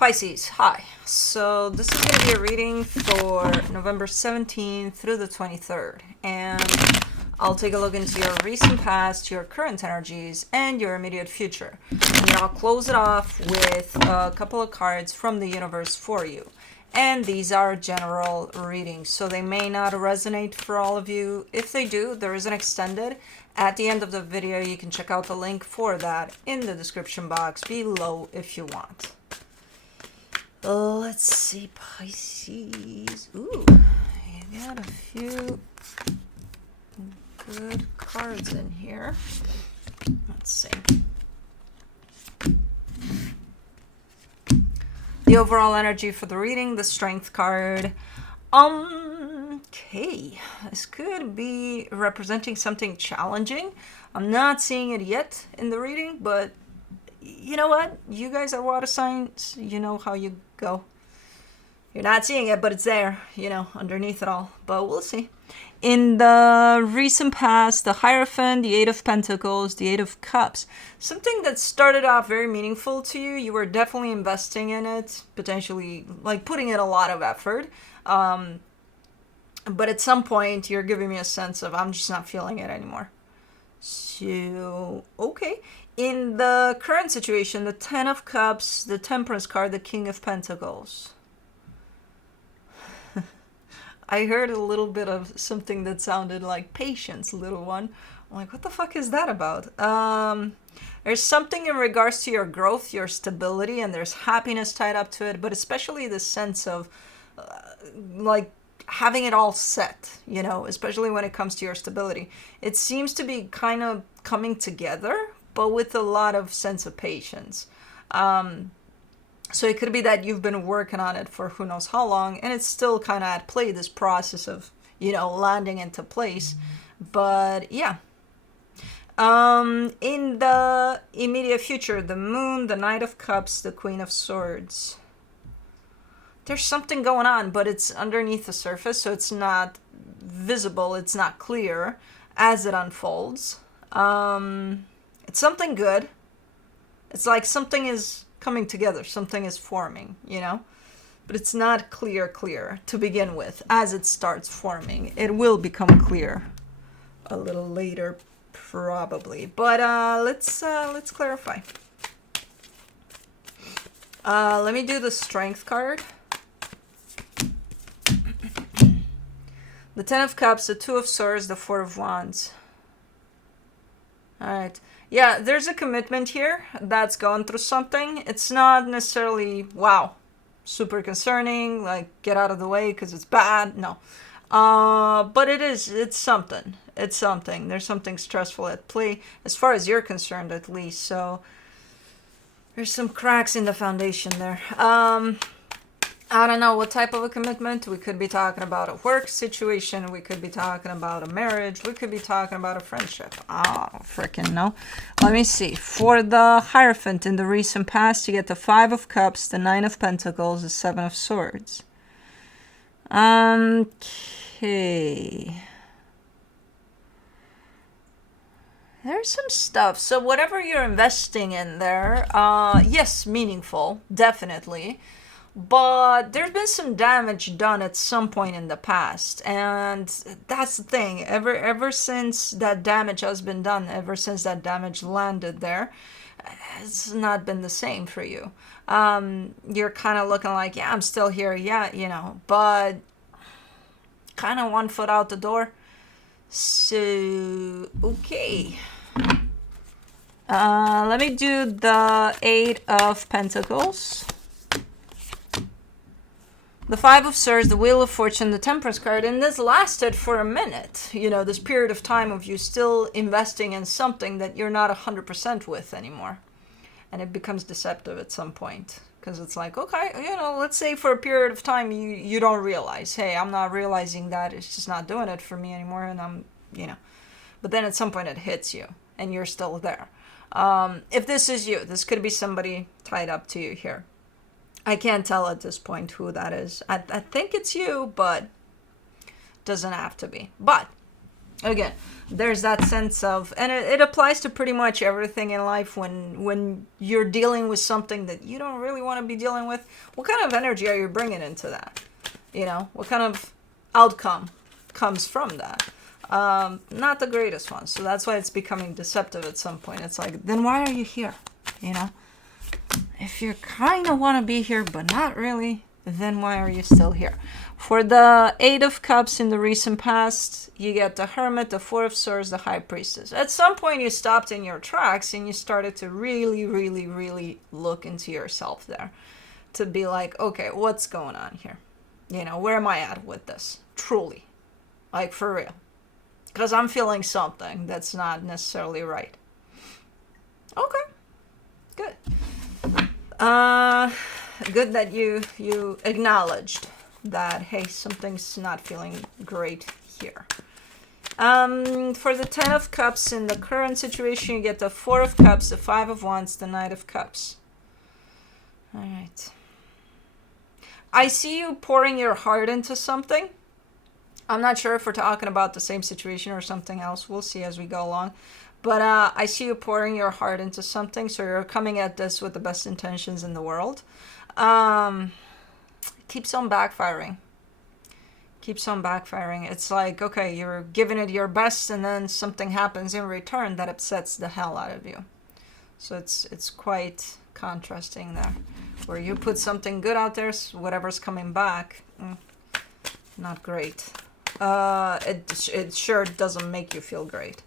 Pisces, hi. So this is going to be a reading for November 17th through the 23rd. And I'll take a look into your recent past, your current energies, and your immediate future. And then I'll close it off with a couple of cards from the universe for you. And these are general readings, so they may not resonate for all of you. If they do, there is an extended. At the end of the video, you can check out the link for that in the description box below if you want. Let's see, Pisces. Ooh, you got a few good cards in here. Let's see. The overall energy for the reading, the Strength card. Okay, this could be representing something challenging. I'm not seeing it yet in the reading, but you know what? You guys are water signs. You know how you go. You're not seeing it, but it's there, underneath it all. But we'll see. In the recent past, the Hierophant, the Eight of Pentacles, the Eight of Cups. Something that started off very meaningful to you. You were definitely investing in it, potentially like putting in a lot of effort. But at some point, you're giving me a sense of, I'm just not feeling it anymore. So, okay. In the current situation, the Ten of Cups, the Temperance card, the King of Pentacles. I heard a little bit of something that sounded like patience, little one. I'm like, what the fuck is that about? There's something in regards to your growth, your stability, and there's happiness tied up to it, but especially the sense of like having it all set, especially when it comes to your stability. It seems to be kind of coming together, but with a lot of sense of patience. So it could be that you've been working on it for who knows how long, and it's still kind of at play, this process of, landing into place. But yeah. In the immediate future, the Moon, the Knight of Cups, the Queen of Swords. There's something going on, but it's underneath the surface, so it's not visible, it's not clear as it unfolds. It's something good. It's like something is coming together, something is forming, but it's not clear to begin with. As it starts forming, it will become clear a little later probably, but let's clarify. Let me do the Strength card. The Ten of Cups, the Two of Swords, the Four of Wands. All right. Yeah, there's a commitment here that's going through something. It's not necessarily, wow, super concerning, like get out of the way because it's bad. No. But it's something. It's something. There's something stressful at play, as far as you're concerned at least. So there's some cracks in the foundation there. I don't know what type of a commitment. We could be talking about a work situation. We could be talking about a marriage. We could be talking about a friendship. I don't freaking know. Let me see. For the Hierophant in the recent past, you get the Five of Cups, the Nine of Pentacles, the Seven of Swords. Okay. There's some stuff. So whatever you're investing in there, yes, meaningful, definitely. But there's been some damage done at some point in the past, and that's the thing. Ever since that damage has been done, ever since that damage landed there, it's not been the same for you. You're kind of looking like, yeah, I'm still here, yeah, but kind of one foot out the door. So, okay. Let me do the Eight of Pentacles. The Five of Swords, the Wheel of Fortune, the Temperance card, and this lasted for a minute. This period of time of you still investing in something that you're not 100% with anymore. And it becomes deceptive at some point. Because it's like, okay, let's say for a period of time you don't realize, hey, I'm not realizing that, it's just not doing it for me anymore, and I'm, But then at some point it hits you, and you're still there. If this is you, this could be somebody tied up to you here. I can't tell at this point who that is. I think it's you, but doesn't have to be. But Again, there's that sense of, and it applies to pretty much everything in life. When you're dealing with something that you don't really want to be dealing with, what kind of energy are you bringing into that? You know, what kind of outcome comes from that? Not the greatest one. So that's why it's becoming deceptive at some point. It's like, then why are you here? You know, if you kind of want to be here but not really, then why are you still here? For the Eight of Cups in the recent past, you get the Hermit, the Four of Swords, the High Priestess. At some point you stopped in your tracks and you started to really, really, really look into yourself there. To be like, okay, what's going on here? You know, where am I at with this? Truly. Like, for real. Because I'm feeling something that's not necessarily right. Okay. Good. Good that you acknowledged that, hey, something's not feeling great here. For the Ten of Cups in the current situation, you get the Four of Cups, the Five of Wands, the Knight of Cups. All right. I see you pouring your heart into something. I'm not sure if we're talking about the same situation or something else. We'll see as we go along. But I see you pouring your heart into something, so you're coming at this with the best intentions in the world. Keeps on backfiring. Keeps on backfiring. It's like, okay, you're giving it your best, and then something happens in return that upsets the hell out of you. So it's quite contrasting there. Where you put something good out there, whatever's coming back, not great. It sure doesn't make you feel great.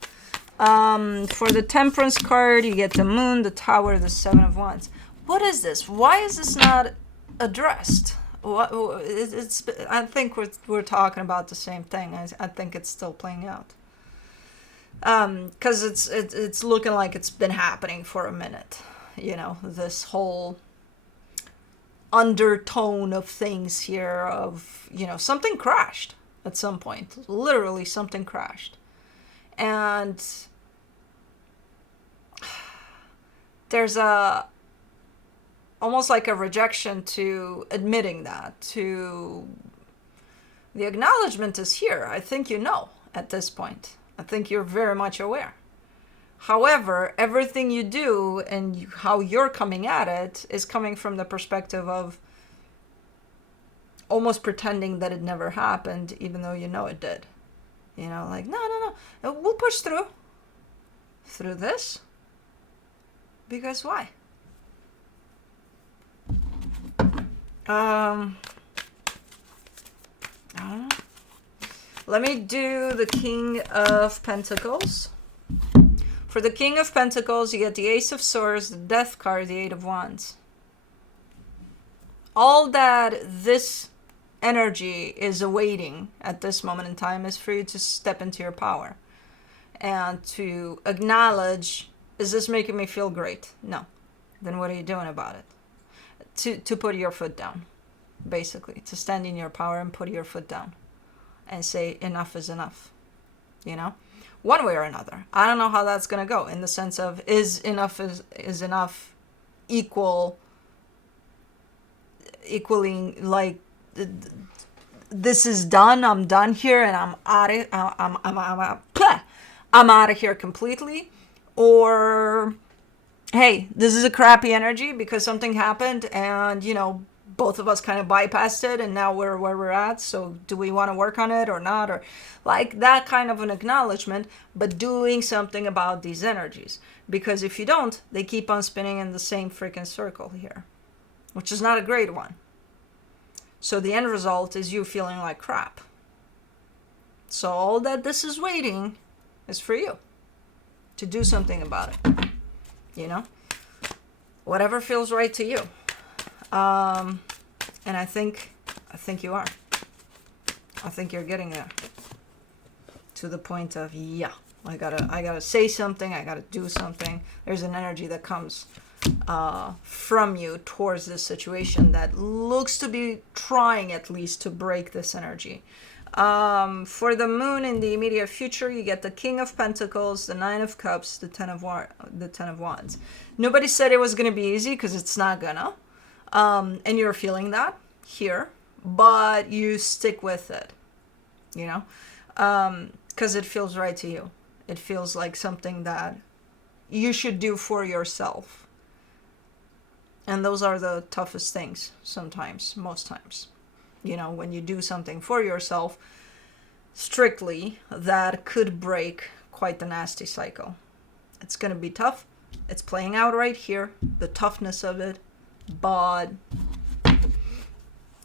For the Temperance card, you get the Moon, the Tower, the Seven of Wands. What is this? Why is this not addressed? I think we're talking about the same thing. I think it's still playing out. Because it's looking like it's been happening for a minute. You know, this whole undertone of things here of, you know, something crashed at some point. Literally something crashed. And there's almost like a rejection to admitting that, to the acknowledgement is here. I think you know at this point. I think you're very much aware. However, everything you do and how you're coming at it is coming from the perspective of almost pretending that it never happened, even though you know it did. You know, like, no, we'll push through this. Because why? I don't know. Let me do the King of Pentacles. For the King of Pentacles, you get the Ace of Swords, the Death card, the Eight of Wands. All that this energy is awaiting at this moment in time is for you to step into your power and to acknowledge, is this making me feel great? No. Then what are you doing about it? To put your foot down, basically. To stand in your power and put your foot down and say enough is enough, you know? One way or another. I don't know how that's going to go in the sense of is enough equaling like this is done, I'm done here and I'm out of here completely, or hey, this is a crappy energy because something happened and, you know, both of us kind of bypassed it and now we're where we're at, so do we want to work on it or not? Or like that kind of an acknowledgement, but doing something about these energies. Because if you don't, they keep on spinning in the same freaking circle here, which is not a great one. So the end result is you feeling like crap. So all that this is waiting is for you to do something about it. You know? Whatever feels right to you. And I think you are. I think you're getting there. To the point of, yeah, I gotta say something, I gotta do something. There's an energy that comes from you towards this situation that looks to be trying at least to break this energy. For the Moon in the immediate future, you get the King of Pentacles, the Nine of Cups, the Ten of Wands. Nobody said it was gonna be easy, because it's not gonna. And you're feeling that here, but you stick with it, you know? because it feels right to you. It feels like something that you should do for yourself. And those are the toughest things sometimes, most times. You know, when you do something for yourself, strictly, that could break quite the nasty cycle. It's going to be tough. It's playing out right here, the toughness of it, but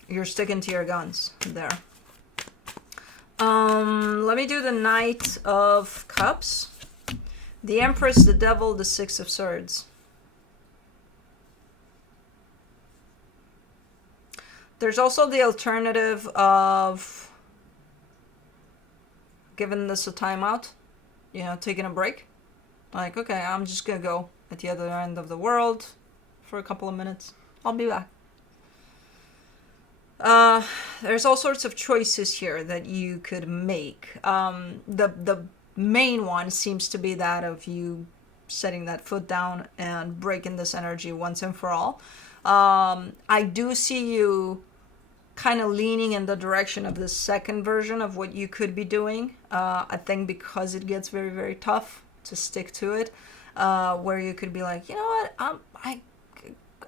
you're sticking to your guns there. Let me do the Knight of Cups, the Empress, the Devil, the Six of Swords. There's also the alternative of giving this a timeout, you know, taking a break. Like, okay, I'm just gonna go at the other end of the world for a couple of minutes. I'll be back. There's all sorts of choices here that you could make. The main one seems to be that of you setting that foot down and breaking this energy once and for all. I do see you kind of leaning in the direction of the second version of what you could be doing. I think because it gets very, very tough to stick to it, where you could be like, you know what,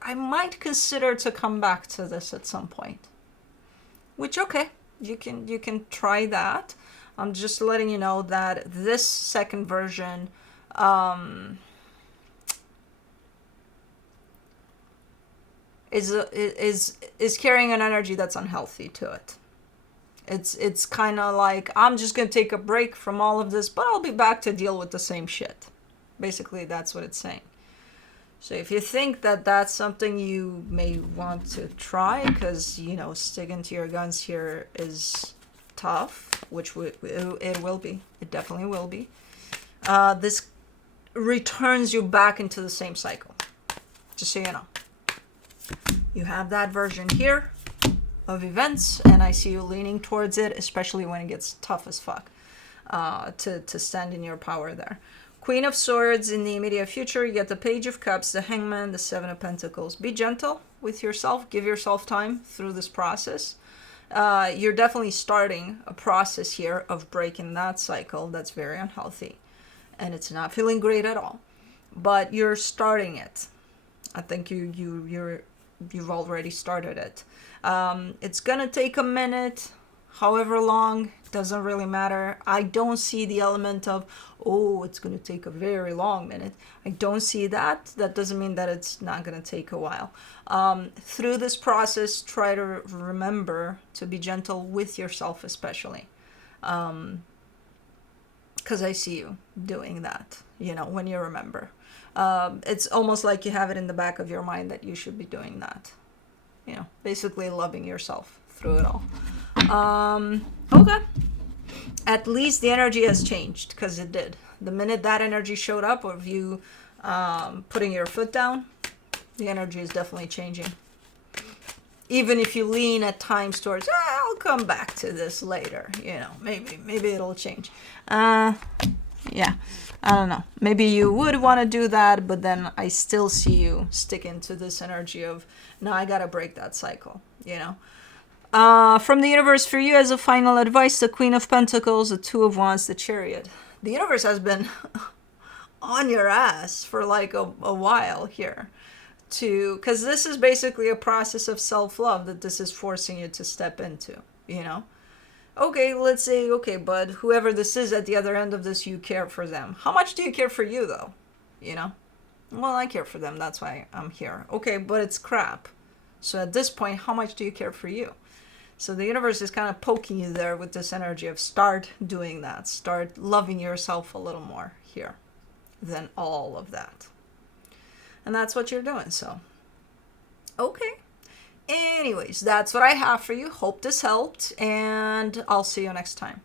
I might consider to come back to this at some point. Which, okay, you can try that. I'm just letting you know that this second version is carrying an energy that's unhealthy to it. It's kind of like, I'm just gonna take a break from all of this, but I'll be back to deal with the same shit. Basically, that's what it's saying. So if you think that that's something you may want to try, because, you know, sticking to your guns here is tough, which it will be. It definitely will be. This returns you back into the same cycle. Just so you know. You have that version here of events, and I see you leaning towards it, especially when it gets tough as fuck, to stand in your power there. Queen of Swords in the immediate future, you get the Page of Cups, the Hangman, the Seven of Pentacles. Be gentle with yourself. Give yourself time through this process. You're definitely starting a process here of breaking that cycle that's very unhealthy. And it's not feeling great at all. But you're starting it. I think you've already started it. It's gonna take a minute, however long, doesn't really matter. I don't see the element of, oh, it's gonna take a very long minute. I don't see that. That doesn't mean that it's not gonna take a while. Through this process, try to remember to be gentle with yourself, especially. Because I see you doing that, you know, when you remember. It's almost like you have it in the back of your mind that you should be doing that. You know, basically loving yourself through it all. Okay. At least the energy has changed, because it did. The minute that energy showed up, of you putting your foot down, the energy is definitely changing. Even if you lean at times towards, I'll come back to this later, you know, maybe it'll change. Yeah, I don't know. Maybe you would want to do that, but then I still see you sticking to this energy of, no, I gotta break that cycle, you know. From the universe for you as a final advice, the Queen of Pentacles, the Two of Wands, the Chariot. The universe has been on your ass for like a while here. Because this is basically a process of self-love that this is forcing you to step into, you know. Okay, let's say, okay, but whoever this is at the other end of this, you care for them. How much do you care for you, though? You know? Well, I care for them, that's why I'm here. Okay, but it's crap. So at this point, how much do you care for you? So the universe is kind of poking you there with this energy of start doing that. Start loving yourself a little more here than all of that. And that's what you're doing, so. Okay. Anyways, that's what I have for you. Hope this helped, and I'll see you next time.